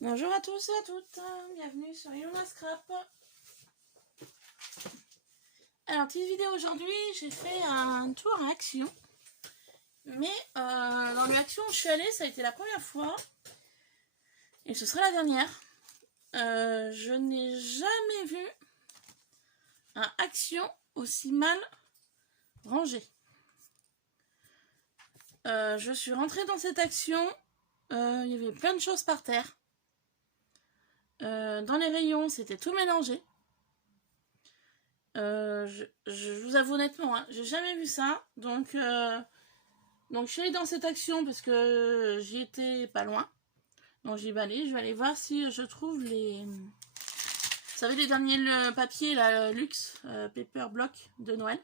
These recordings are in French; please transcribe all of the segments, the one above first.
Bonjour à tous et à toutes, bienvenue sur Ilona Scrap. Alors, petite vidéo aujourd'hui, j'ai fait un tour à Action. Mais dans l'Action où je suis allée, ça a été la première fois. Et ce sera la dernière. Je n'ai jamais vu un Action aussi mal rangé. Je suis rentrée dans cette Action, il y avait plein de choses par terre. Dans les rayons, c'était tout mélangé. Je vous avoue honnêtement, hein, j'ai jamais vu ça. Donc je suis allée dans cette Action parce que j'y étais pas loin. Donc j'y vais aller. Je vais aller voir si je trouve les... Vous savez, les derniers papiers, là, Luxe, Paper Block de Noël.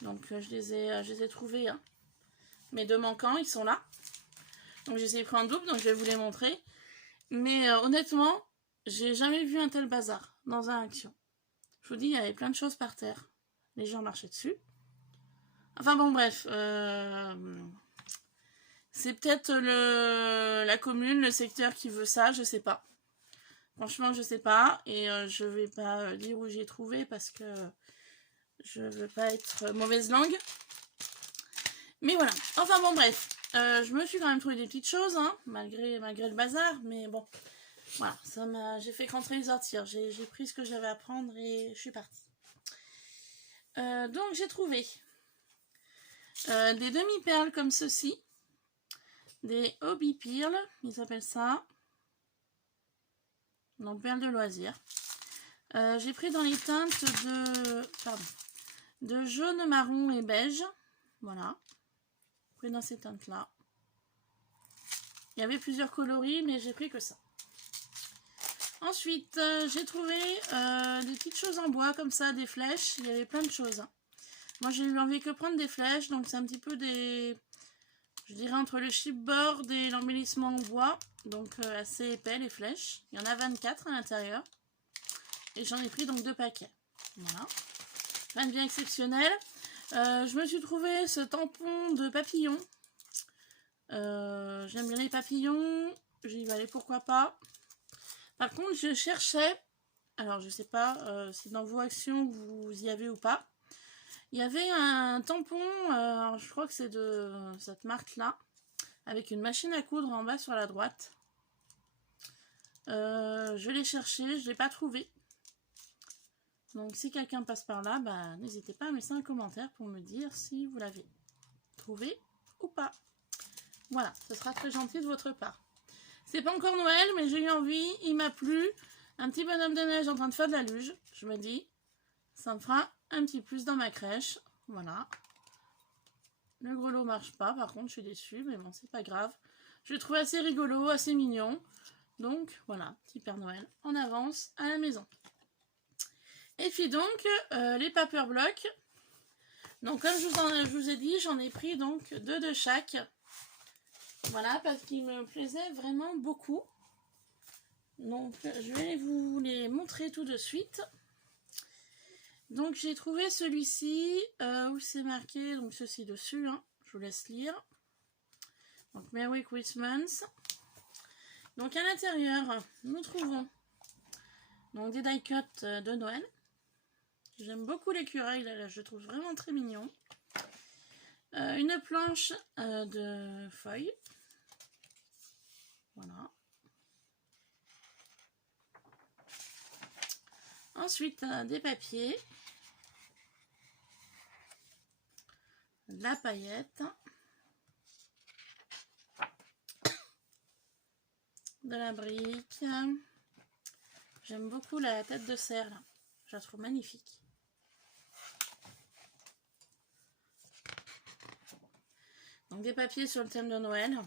Donc je les ai trouvés. Hein. Mes deux manquants, ils sont là. Donc j'ai essayé de prendre un double, donc je vais vous les montrer. Mais honnêtement, j'ai jamais vu un tel bazar dans un Action. Je vous dis, il y avait plein de choses par terre. Les gens marchaient dessus. Enfin bon, bref. C'est peut-être la commune, le secteur qui veut ça, je sais pas. Franchement, je sais pas. Et je vais pas dire où j'ai trouvé parce que je veux pas être mauvaise langue. Mais voilà. Enfin bon, bref. Je me suis quand même trouvé des petites choses, hein, malgré le bazar. Mais bon, voilà. J'ai fait qu'entrer et sortir. J'ai pris ce que j'avais à prendre et je suis partie. Donc j'ai trouvé des demi-perles comme ceci. Des hobby pearls, ils appellent ça. Donc perles de loisirs. J'ai pris dans les teintes de jaune, marron et beige. Voilà. J'ai pris dans ces teintes-là. Il y avait plusieurs coloris, mais j'ai pris que ça. Ensuite, j'ai trouvé des petites choses en bois, comme ça, des flèches. Il y avait plein de choses. Hein. Moi, j'ai eu envie que prendre des flèches, donc c'est un petit peu des... Je dirais entre le chipboard et l'embellissement en bois. Donc assez épais, les flèches. Il y en a 24 à l'intérieur. Et j'en ai pris donc 2 paquets. Voilà. Rien de bien exceptionnel. Je me suis trouvé ce tampon de papillon. J'aime bien les papillons. J'y vais aller, pourquoi pas. Par contre, je cherchais. Alors, je sais pas si dans vos actions vous y avez ou pas. Il y avait un tampon. Je crois que c'est de cette marque-là. Avec une machine à coudre en bas sur la droite. Je l'ai cherché. Je ne l'ai pas trouvé. Donc si quelqu'un passe par là, bah, n'hésitez pas à me laisser un commentaire pour me dire si vous l'avez trouvé ou pas. Voilà, ce sera très gentil de votre part. C'est pas encore Noël, mais j'ai eu envie, il m'a plu. Un petit bonhomme de neige en train de faire de la luge. Je me dis, ça me fera un petit plus dans ma crèche. Voilà. Le grelot marche pas, par contre je suis déçue, mais bon, c'est pas grave. Je le trouve assez rigolo, assez mignon. Donc voilà, petit Père Noël en avance à la maison. Et puis donc, les paper blocks. Donc comme je vous ai dit, j'en ai pris donc 2 de chaque. Voilà, parce qu'ils me plaisaient vraiment beaucoup. Donc je vais vous les montrer tout de suite. Donc j'ai trouvé celui-ci, où c'est marqué, donc ceci dessus, hein, je vous laisse lire. Donc Merry Christmas. Donc à l'intérieur, nous trouvons donc des die cuts de Noël. J'aime beaucoup l'écureuil, là, je trouve vraiment très mignon. Une planche de feuilles. Voilà. Ensuite, des papiers. De la paillette. De la brique. J'aime beaucoup la tête de cerf, là. Je la trouve magnifique. Donc des papiers sur le thème de Noël.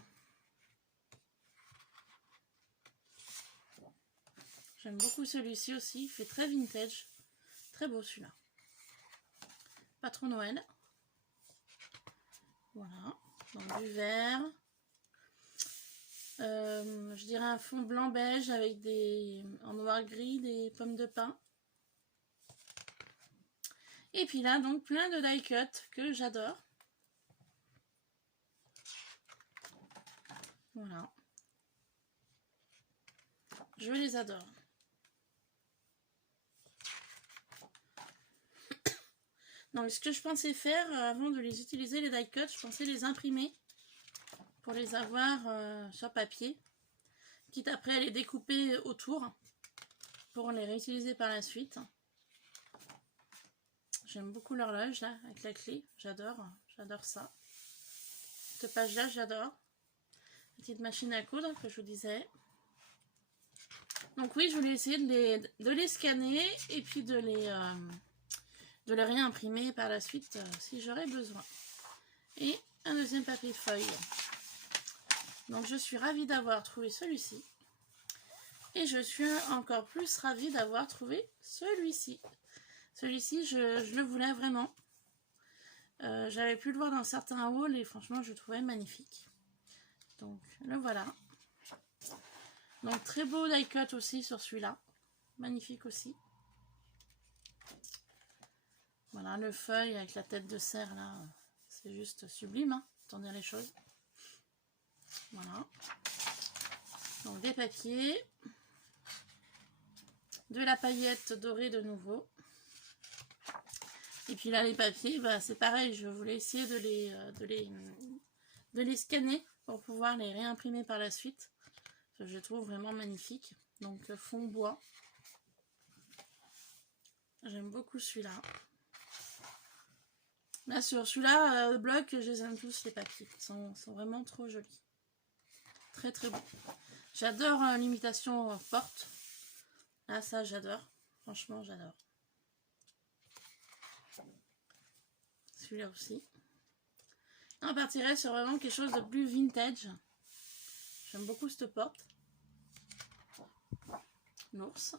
J'aime beaucoup celui-ci aussi, il fait très vintage. Très beau celui-là. Pas trop Noël. Voilà, donc du vert. Je dirais un fond blanc beige avec en noir gris des pommes de pin. Et puis là, donc plein de die cut que j'adore. Voilà. Je les adore. Donc ce que je pensais faire avant de les utiliser les die cut, je pensais les imprimer pour les avoir sur papier, quitte après à les découper autour pour les réutiliser par la suite. J'aime beaucoup l'horloge là avec la clé, j'adore ça. Cette page là j'adore. Petite machine à coudre que je vous disais. Donc oui, je voulais essayer de les scanner et puis de les réimprimer par la suite si j'aurais besoin. Et un deuxième papier feuille. Donc je suis ravie d'avoir trouvé celui-ci. Et je suis encore plus ravie d'avoir trouvé celui-ci. Celui-ci, je le voulais vraiment. J'avais pu le voir dans certains hauls et franchement, je le trouvais magnifique. Donc le voilà. Donc très beau die cut aussi sur celui-là. Magnifique aussi. Voilà, le feuille avec la tête de cerf là. C'est juste sublime, hein, pour dire les choses. Voilà. Donc des papiers. De la paillette dorée de nouveau. Et puis là les papiers, bah, c'est pareil, je voulais essayer de les scanner pour pouvoir les réimprimer par la suite. Je les trouve vraiment magnifiques. Donc fond bois. J'aime beaucoup celui-là. Là sur celui-là, bloc, je les aime tous les papiers. Ils sont vraiment trop jolis. Très très beaux. J'adore l'imitation porte. Ah ça j'adore. Franchement j'adore. Celui-là aussi. On partirait sur vraiment quelque chose de plus vintage. J'aime beaucoup cette porte. L'ours.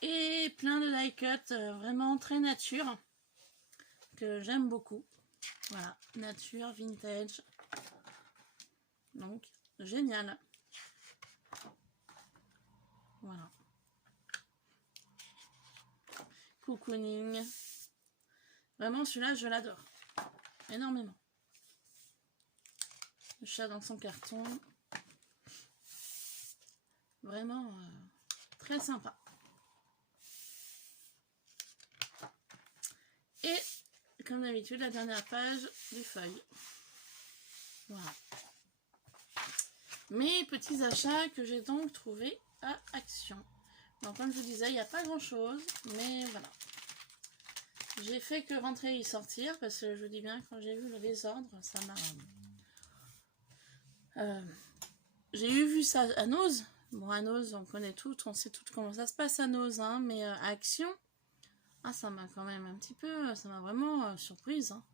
Et plein de die cut vraiment très nature. Que j'aime beaucoup. Voilà. Nature, vintage. Donc, génial. Voilà. Cocooning. Vraiment, celui-là, je l'adore. Énormément. Le chat dans son carton. Vraiment très sympa. Et, comme d'habitude, la dernière page du feuille. Voilà. Mes petits achats que j'ai donc trouvés à Action. Donc, comme je vous disais, il n'y a pas grand-chose, mais voilà. J'ai fait que rentrer et sortir, parce que je vous dis bien, quand j'ai vu le désordre, ça m'a... j'ai vu ça à Nose. Bon, à Nose, on connaît tout, on sait tout comment ça se passe à Nose, hein, mais à Action, ah, ça m'a quand même un petit peu... Ça m'a vraiment surprise. Hein.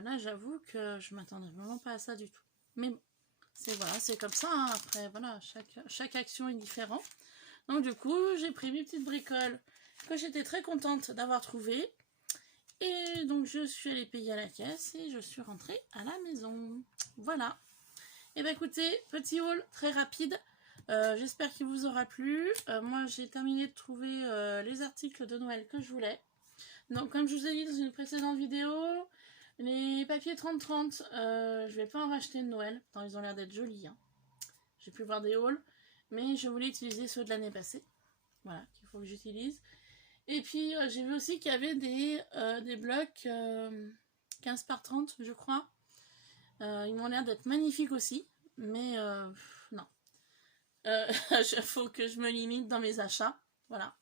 Là, j'avoue que je m'attendais vraiment pas à ça du tout. Mais bon, c'est comme ça. Hein. Après, voilà, chaque action est différente. Donc, du coup, j'ai pris mes petites bricoles que j'étais très contente d'avoir trouvées. Et donc je suis allée payer à la caisse et je suis rentrée à la maison. Voilà. Et bien écoutez, petit haul très rapide. J'espère qu'il vous aura plu. Moi j'ai terminé de trouver les articles de Noël que je voulais. Donc comme je vous ai dit dans une précédente vidéo, les papiers 30-30, je vais pas en racheter de Noël. Tant ils ont l'air d'être jolis. Hein. J'ai pu voir des hauls, mais je voulais utiliser ceux de l'année passée. Voilà, qu'il faut que j'utilise. Et puis j'ai vu aussi qu'il y avait des blocs 15 par 30 je crois. Ils m'ont l'air d'être magnifiques aussi. Mais non. Il faut que je me limite dans mes achats. Voilà.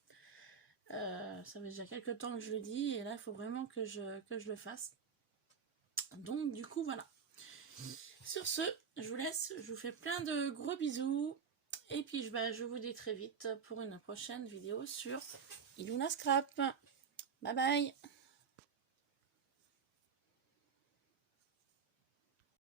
Ça fait déjà quelques temps que je le dis. Et là il faut vraiment que je le fasse. Donc du coup voilà. Sur ce, je vous laisse. Je vous fais plein de gros bisous. Et puis je vous dis très vite pour une prochaine vidéo sur Iluna Scrap. Bye bye.